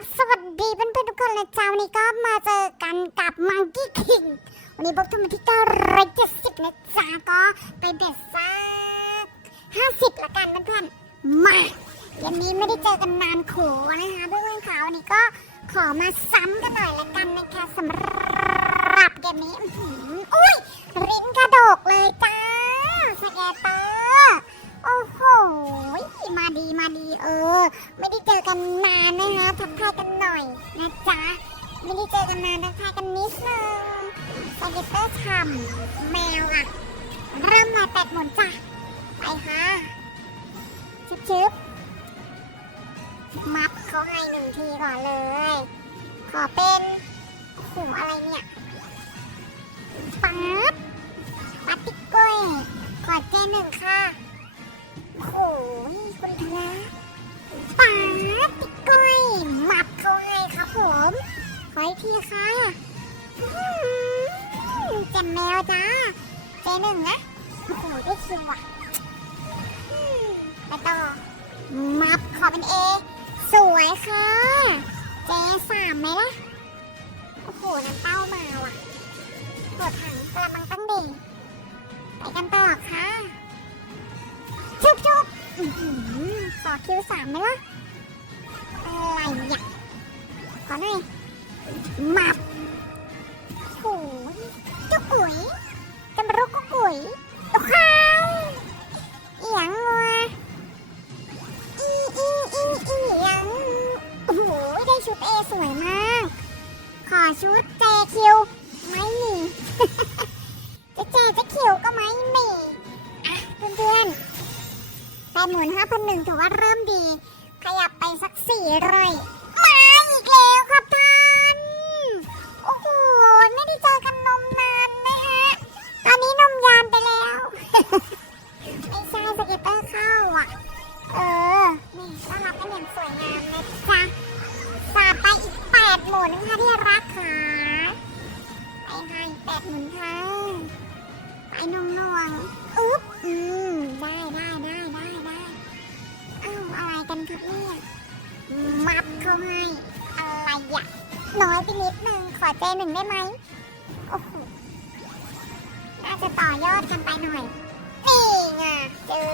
บสวัสดีเพื่อนๆทุกคนเลยจ้าวันนี้ก็มาเจอกันกับมังกี้คิงวันนี้บอกทุกมาที่เก้าร้อยเจ็ดสิบนะจ๊ะก็ไปเบ็ดซักห้าสิบละกันเพื่อนๆมาเกมนี้ไม่ได้เจอกันนานโขนะคะเพื่อนๆค่ะวันนี้ก็ขอมาซ้ำกันหน่อยละกันนะคะสำหรับเกมนี้อุ้ยริ้นกระดกเลยจ้าสแกตเตอร์โอ้โหมาดีมาดีเออ ไม่ได้เจอกันนาน ทักทายกันหน่อยนะจ๊ะ ไม่ได้เจอกันนานทักทายกันนิดนึงสเก็ตเตอร์ฉ่ำแมวอะ เริ่มมาแปดหมุนจ้ะ ไปค่ะชึบชึบมัดเขาให้หนึ่งทีก่อนเลย ขอเป็นโอ้โหอะไรเนี่ยปัดปัดติ๊กกยขอเจหนึ่งค่ะ ขออีกทีค่ะอื้อหือแจมแมวจ้าเจหนึ่งนะโอ้โหได้คิวอะไปต่อมับขอเป็นเอ สวยค่ะ เจสามไหมล่ะ โอ้โหน้ำเต้ามาว่ะปวดถังกระมังตั้งเด่งไปกันต่อค่ะจุบจุบอื้อหือขอคิวสามไหมล่ะอะไรอะขอหน่อย มับโอ้ยเจุกกุ๋ยจำรุกกุ๊กกุ๋ยตุ๊กข้าวอีหยังวะอีอีอีอีหยังโอ้โหได้ชุดเอสวยมาก ขอชุดเจคิวไม่มีจะเจจะคิวก็ไม่มีอะเพื่อนๆแปดหมื่นห้าพันหนึ่งถือว่าเริ่มดี ขยับไปสักสี่ร้อย ช่สเก็ตเตอร์เข้าอะ เออ นี่ต้อนรับกันอย่างสวยงามนะจ๊ะสาดไปอีกแปดหมุนค่ะที่รักขาไปค่ะอีกแปดหมุนค่ะไปนงนวงอึ๊บอืมได้ได้ได้ได้ได้อ้าวอะไรกันครับเนี่ยมับเขาให้อะไรอะน้อยไปนิดนึงขอเจหนึ่งได้ไหมโอ้โหน่าจะต่อยอดกันไปหน่อย เจอ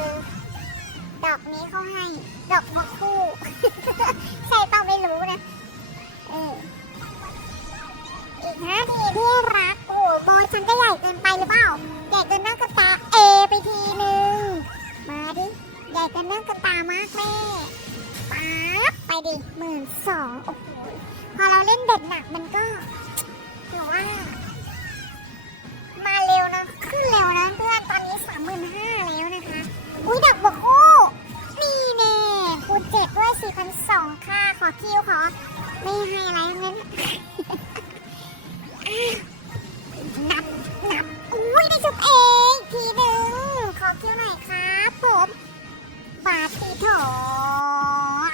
ดอกนี้เขาให้ ดอกมะคู่ ใช่เปล่าไม่รู้นะเอออีกห้าทีที่รักโอ้โบฉันก็ใหญ่เกินไปหรือเปล่า ใหญ่เกินหน้ากระตาเอไปทีนึง มาดิ ใหญ่กันเรื่งกระตามากแม่ป๊าบไปดิหมื่นสองโอ้โหพอเราเล่นเด็ดหนักมันก็ถือว่า ขอคิวขอไม่ให้อะไรทั้งนั้นนับนับอุ้ยได้ชุบเองทีหนึ่งขอคิวหน่อยครับผมปาทีโถอะ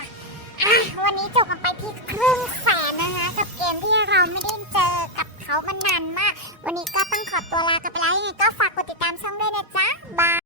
วันนี้จบกันไปที่ครึ่งแสนนะคะ กับเกมที่เราไม่ได้เจอกับเขามานานมาก วันนี้ก็ต้องขอตัวลากันไปแล้วยังไงก็ฝากกดติดตามช่องด้วยนะจ๊ะบาย